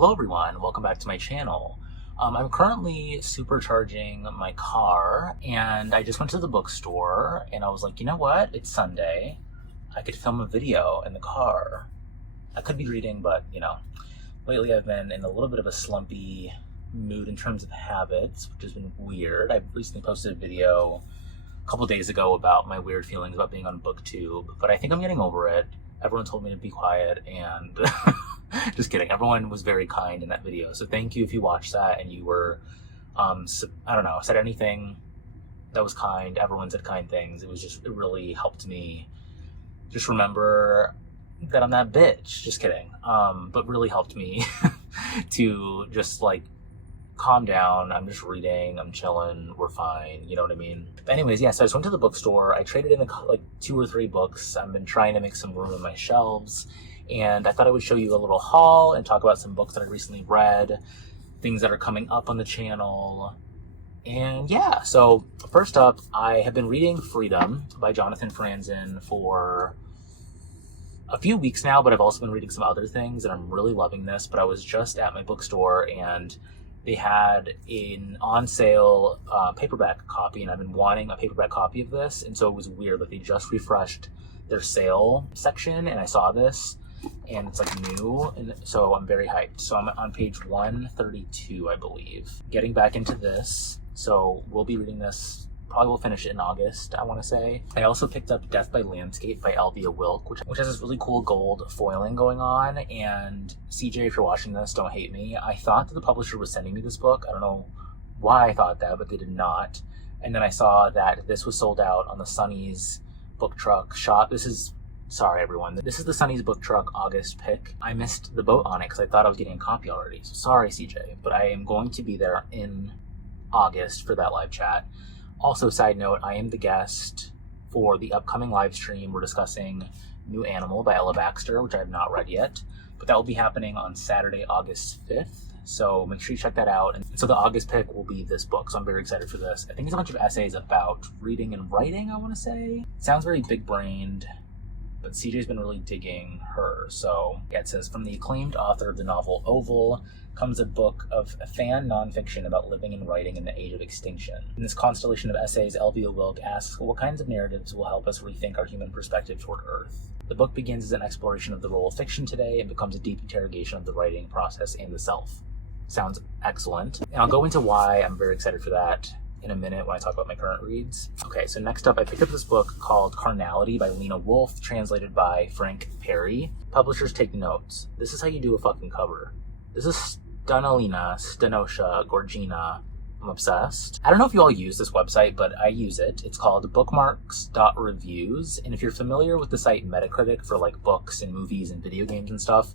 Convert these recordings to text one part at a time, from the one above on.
Hello everyone, welcome back to my channel. I'm currently supercharging my car and I just went to the bookstore and I was like, you know what? It's Sunday. I could film a video in the car. I could be reading, but lately I've been in a little bit of a slumpy mood in terms of habits, which has been weird. I recently posted a video a couple days ago about my weird feelings about being on BookTube, but I think I'm getting over it. Everyone told me to be quiet and just kidding. Everyone was very kind in that video. So thank you if you watched that and you were, said anything that was kind. Everyone said kind things. It really helped me just remember that I'm that bitch. Just kidding. But really helped me to just calm down. I'm just reading, I'm chilling, we're fine, you know what I mean? But anyways, so I just went to the bookstore. I traded in 2 or 3 books. I've been trying to make some room in my shelves, and I thought I would show you a little haul and talk about some books that I recently read, things that are coming up on the channel. And so first up, I have been reading Freedom by Jonathan Franzen for a few weeks now, but I've also been reading some other things, and I'm really loving this. But I was just at my bookstore and they had an on sale paperback copy, and I've been wanting a paperback copy of this, and so it was weird that they just refreshed their sale section, and I saw this, and it's new, and so I'm very hyped. So I'm on page 132, I believe. Getting back into this, so we'll be reading this. Probably will finish it in August, I want to say. I also picked up Death by Landscape by Elvia Wilk, which has this really cool gold foiling going on. And CJ, if you're watching this, don't hate me. I thought that the publisher was sending me this book. I don't know why I thought that, but they did not. And then I saw that this was sold out on the Sunny's Book Truck shop. Sorry everyone, this is the Sunny's Book Truck August pick. I missed the boat on it because I thought I was getting a copy already. So sorry CJ, but I am going to be there in August for that live chat. Also, side note, I am the guest for the upcoming live stream. We're discussing New Animal by Ella Baxter, which I have not read yet, but that will be happening on Saturday, August 5th. So make sure you check that out. And so the August pick will be this book. So I'm very excited for this. I think it's a bunch of essays about reading and writing, I want to say. It sounds very big-brained, but CJ's been really digging her. So it says, from the acclaimed author of the novel Oval comes a book of fan nonfiction about living and writing in the age of extinction. In this constellation of essays, Elvia Wilk asks what kinds of narratives will help us rethink our human perspective toward Earth. The book begins as an exploration of the role of fiction today and becomes a deep interrogation of the writing process and the self. Sounds excellent. And I'll go into why I'm very excited for that in a minute when I talk about my current reads. Okay, so next up, I picked up this book called Carnality by Lena Wolf, translated by Frank Perry. Publishers, take notes. This is how you do a fucking cover. This is Stanalina, Stenosha, Gorgina. I'm obsessed. I don't know if you all use this website, but I use it. It's called bookmarks.reviews. And if you're familiar with the site Metacritic for books and movies and video games and stuff,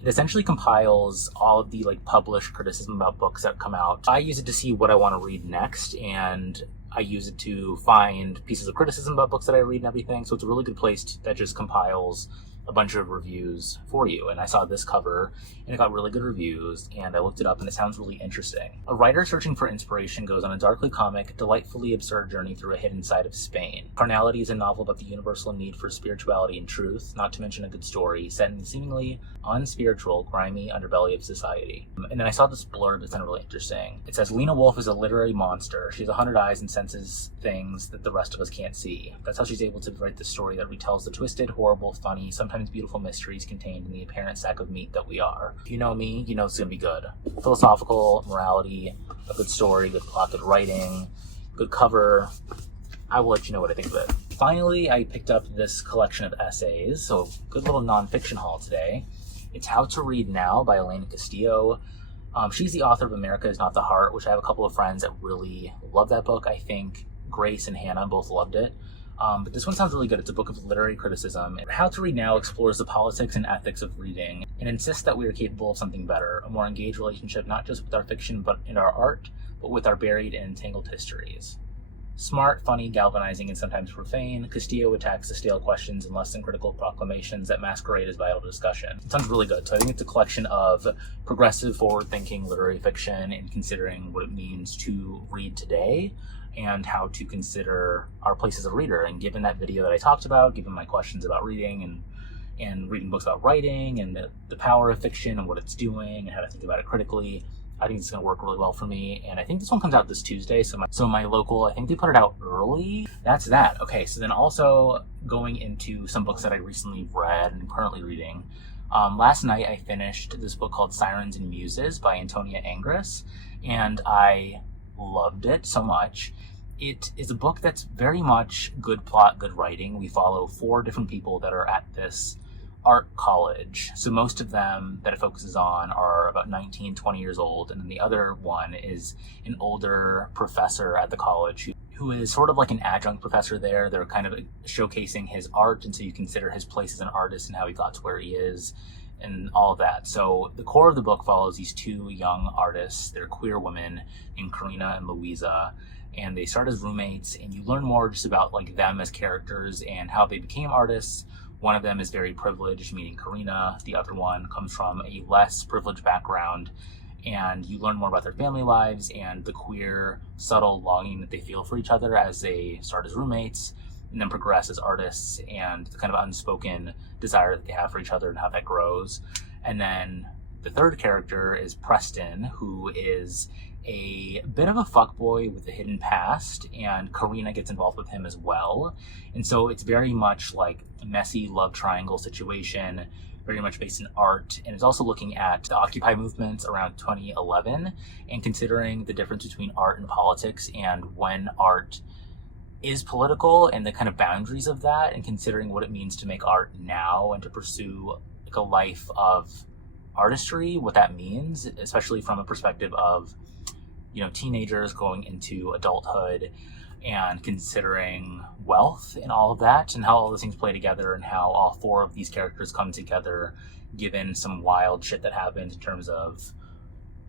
it essentially compiles all of the published criticism about books that come out. I use it to see what I want to read next, and I use it to find pieces of criticism about books that I read and everything. So it's a really good place that just compiles a bunch of reviews for you. And I saw this cover and it got really good reviews, and I looked it up and it sounds really interesting. A writer searching for inspiration goes on a darkly comic, delightfully absurd journey through a hidden side of Spain. Carnality is a novel about the universal need for spirituality and truth, not to mention a good story, set in the seemingly unspiritual, grimy underbelly of society. And then I saw this blurb that sounded really interesting. It says, Lena Wolf is a literary monster. She has 100 eyes and senses things that the rest of us can't see. That's how she's able to write the story that retells the twisted, horrible, funny, sometimes beautiful mysteries contained in the apparent sack of meat that we are. If you know me, you know it's gonna be good. Philosophical, morality, a good story, good plot, good writing, good cover. I will let you know what I think of it. Finally, I picked up this collection of essays, so good little nonfiction haul today. It's How to Read Now by Elena Castillo. She's the author of America Is Not the Heart, which I have a couple of friends that really love that book. I think Grace and Hannah both loved it. But this one sounds really good. It's a book of literary criticism. How to Read Now explores the politics and ethics of reading and insists that we are capable of something better, a more engaged relationship not just with our fiction but in our art, but with our buried and entangled histories. Smart, funny, galvanizing, and sometimes profane, Castillo attacks the stale questions and less than critical proclamations that masquerade as vital discussion. It sounds really good. So I think it's a collection of progressive, forward-thinking literary fiction and considering what it means to read today and how to consider our place as a reader. And given that video that I talked about, given my questions about reading and and reading books about writing and the power of fiction and what it's doing and how to think about it critically. I think it's going to work really well for me. And I think this one comes out this Tuesday. So my local, I think they put it out early. That's that. Okay, so then also going into some books that I recently read and currently reading. Last night I finished this book called Sirens and Muses by Antonia Angress, and I loved it so much. It is a book that's very much good plot, good writing. We follow 4 different people that are at this art college. So most of them that it focuses on are about 19, 20 years old. And then the other one is an older professor at the college who is sort of like an adjunct professor there. They're kind of showcasing his art. And so you consider his place as an artist and how he got to where he is and all of that. So the core of the book follows these 2 young artists. They're queer women named Karina and Louisa. And they start as roommates, and you learn more just about like them as characters and how they became artists. One of them is very privileged, meaning Karina. The other one comes from a less privileged background, and you learn more about their family lives and the queer, subtle longing that they feel for each other as they start as roommates and then progress as artists, and the kind of unspoken desire that they have for each other and how that grows. And then the third character is Preston, who is a bit of a fuckboy with a hidden past, and Karina gets involved with him as well. And so it's very much like a messy love triangle situation, very much based in art, and it's also looking at the Occupy movements around 2011 and considering the difference between art and politics and when art is political and the kind of boundaries of that, and considering what it means to make art now and to pursue like a life of artistry, what that means, especially from a perspective of, you know, teenagers going into adulthood and considering wealth and all of that, and how all those things play together, and how all 4 of these characters come together given some wild shit that happened in terms of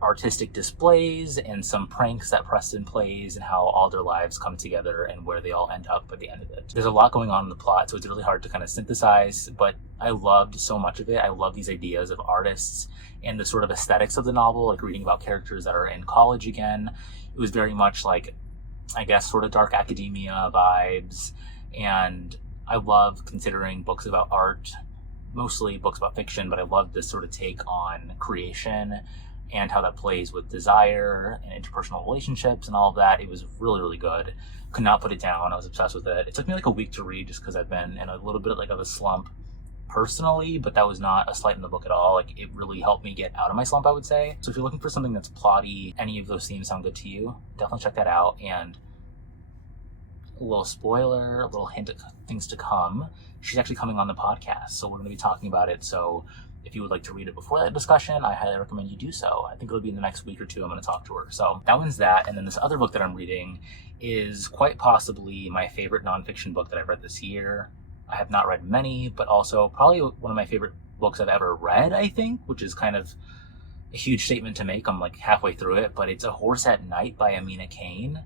artistic displays and some pranks that Preston plays, and how all their lives come together and where they all end up at the end of it. There's a lot going on in the plot, so it's really hard to kind of synthesize, but I loved so much of it. I love these ideas of artists and the sort of aesthetics of the novel, like reading about characters that are in college again. It was very much like, I guess, sort of dark academia vibes, and I love considering books about art, mostly books about fiction, but I love this sort of take on creation and how that plays with desire and interpersonal relationships and all of that. It was really, really good. Could not put it down. I was obsessed with it. It took me like a week to read just because I've been in a little bit like of a slump personally, but that was not a slight in the book at all. Like, it really helped me get out of my slump, I would say. So if you're looking for something that's plotty, any of those themes sound good to you, definitely check that out. And a little spoiler, a little hint of things to come. She's actually coming on the podcast, so we're going to be talking about it. So if you would like to read it before that discussion, I highly recommend you do so. I think it'll be in the next week or 2. I'm going to talk to her. So that one's that. And then this other book that I'm reading is quite possibly my favorite nonfiction book that I've read this year. I have not read many, but also probably one of my favorite books I've ever read, I think, which is kind of a huge statement to make. I'm like halfway through it, but it's A Horse at Night by Amina Kane.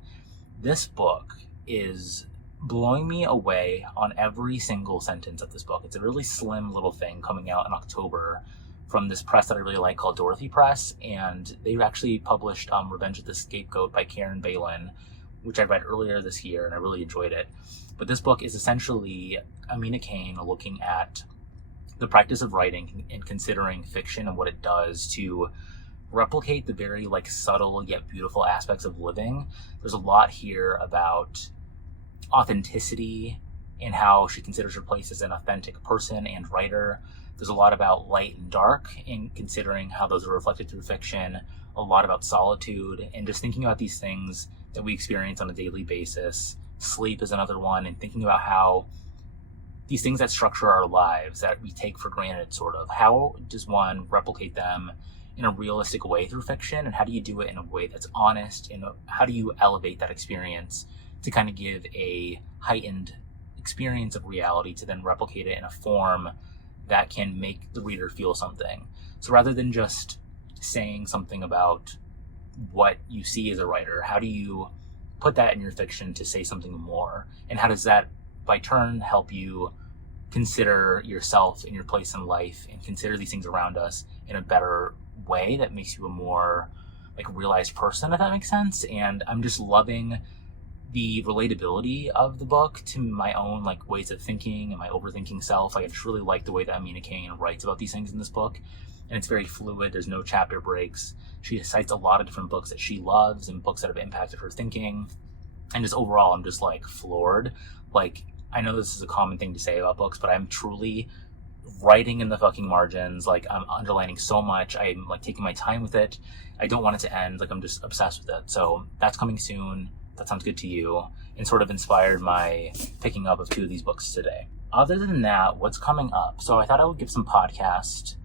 This book is blowing me away on every single sentence of this book. It's a really slim little thing coming out in October from this press that I really like called Dorothy Press, and they actually published Revenge of the Scapegoat by Karen Balin, which I read earlier this year, and I really enjoyed it. But this book is essentially Amina Kane looking at the practice of writing and considering fiction and what it does to replicate the very like subtle yet beautiful aspects of living. There's a lot here about authenticity and how she considers her place as an authentic person and writer. There's a lot about light and dark and considering how those are reflected through fiction, a lot about solitude and just thinking about these things that we experience on a daily basis. Sleep is another one, and thinking about how these things that structure our lives that we take for granted, sort of, how does one replicate them in a realistic way through fiction, and how do you do it in a way that's honest, and how do you elevate that experience to kind of give a heightened experience of reality to then replicate it in a form that can make the reader feel something. So rather than just saying something about what you see as a writer, how do you put that in your fiction to say something more? And how does that, by turn, help you consider yourself and your place in life and consider these things around us in a better way that makes you a more like realized person, if that makes sense? And I'm just loving the relatability of the book to my own like ways of thinking and my overthinking self. Like, I just really like the way that Amina Kane writes about these things in this book. And it's very fluid. There's no chapter breaks. She cites a lot of different books that she loves and books that have impacted her thinking. And just overall, I'm just like floored. Like, I know this is a common thing to say about books, but I'm truly writing in the fucking margins. Like, I'm underlining so much. I'm like taking my time with it. I don't want it to end. Like, I'm just obsessed with it. So that's coming soon. That sounds good to you, and sort of inspired my picking up of 2 of these books today. Other than that, what's coming up? So I thought I would give some podcast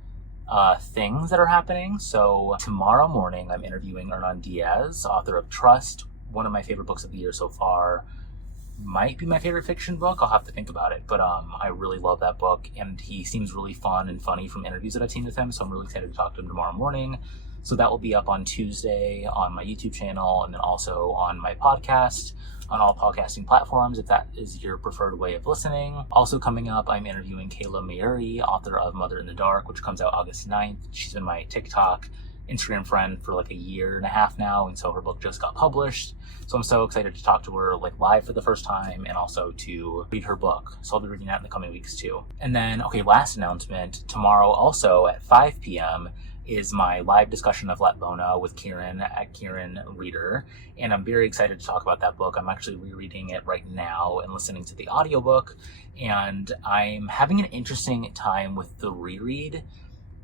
things that are happening. So tomorrow morning, I'm interviewing Hernan Diaz, author of Trust, one of my favorite books of the year so far. Might be my favorite fiction book. I'll have to think about it. But I really love that book, and he seems really fun and funny from interviews that I've seen with him. So I'm really excited to talk to him tomorrow morning. So that will be up on Tuesday on my YouTube channel, and then also on my podcast on all podcasting platforms, if that is your preferred way of listening. Also coming up, I'm interviewing Kayla Mayuri, author of Mother in the Dark, which comes out August 9th. She's been my TikTok, Instagram friend for like a year and a half now, and so her book just got published. So I'm so excited to talk to her like live for the first time, and also to read her book. So I'll be reading that in the coming weeks too. And then, okay, last announcement, tomorrow also at 5 p.m. is my live discussion of Lat Bona with Kieran at Kieran Reader. And I'm very excited to talk about that book. I'm actually rereading it right now and listening to the audiobook. And I'm having an interesting time with the reread,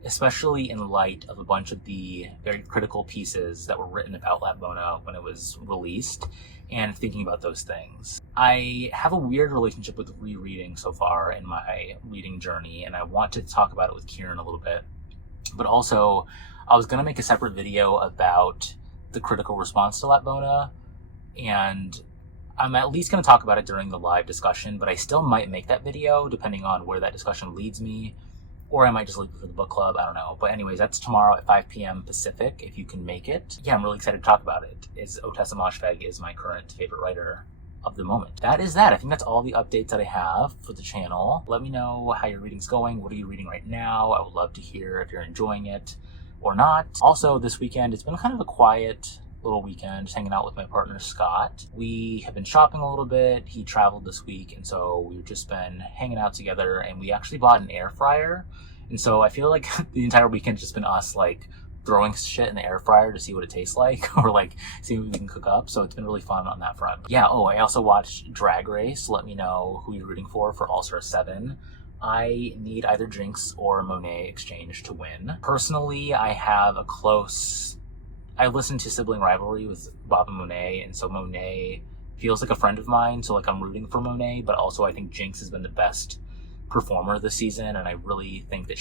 especially in light of a bunch of the very critical pieces that were written about Lat Bona when it was released, and thinking about those things. I have a weird relationship with rereading so far in my reading journey, and I want to talk about it with Kieran a little bit. But also, I was going to make a separate video about the critical response to Lat Bona, and I'm at least going to talk about it during the live discussion, but I still might make that video depending on where that discussion leads me, or I might just leave it for the book club. I don't know. But anyways, that's tomorrow at 5 p.m. Pacific, if you can make it. Yeah, I'm really excited to talk about it. Ottessa Moshfegh is my current favorite writer of the moment. That is that. I think that's all the updates that I have for the channel. Let me know how your reading's going. What are you reading right now? I would love to hear if you're enjoying it or not. Also, this weekend, it's been kind of a quiet little weekend, just hanging out with my partner, Scott. We have been shopping a little bit. He traveled this week, and so we've just been hanging out together, and we actually bought an air fryer. And so I feel like the entire weekend's just been us like throwing shit in the air fryer to see what it tastes like, or like see what we can cook up. So it's been really fun on that front. Yeah, I also watched Drag Race. Let me know who you're rooting for All-Star 7. I need either Jinx or Monet X Change to win. Personally, I listened to Sibling Rivalry with Bob and Monet, and so Monet feels like a friend of mine, so like I'm rooting for Monet, but also I think Jinx has been the best performer this season, and I really think that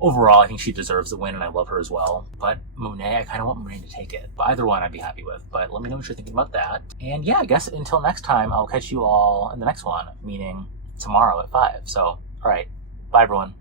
overall, I think she deserves the win, and I love her as well. But Monet, I kind of want Monet to take it. But either one I'd be happy with. But let me know what you're thinking about that. And yeah, I guess until next time, I'll catch you all in the next one, meaning tomorrow at 5. So, all right. Bye, everyone.